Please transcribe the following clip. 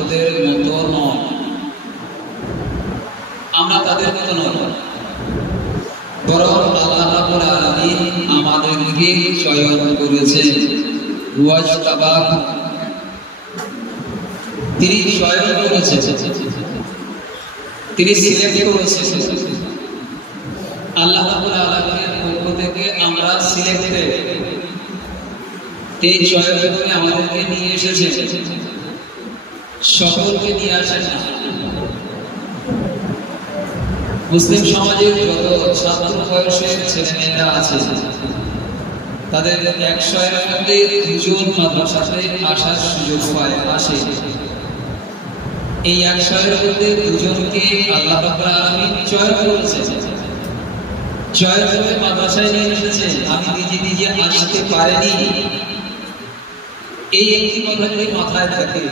মানুষদের মতো নয়, আমরা তাদের মতো নয়, বরং আল্লাহ রাব্বুল আলামিন আমাদেরকে চয়ন করেছেন। তিনি চয়ন করেছেন, তিনি সিলেক্ট করেছেন। আল্লাহ রাব্বুল আলামিনের পক্ষ থেকে আমরা সিলেক্টেড। তিনি চয়ন করে আমাদেরকে নিয়ে এসেছেন, সকলকে নিয়ে আসেন না। মুসলিম সমাজের যত ছাত্র বয়সের ছেলেমেয়েরা আছে তাদের 100-এর মধ্যে 2জন মাদ্রাসাতে আসার সুযোগ পায়, আসে। এই 100-এর মধ্যে 2জনকে আল্লাহ রাব্বুল আলামিন চয়ন করেছেন, চয়ন করে মাদ্রাসায় নিয়ে এসেছে। আমি নিজে আসতে পারিনি, এই একটি কথা যদি মাথায় থাকে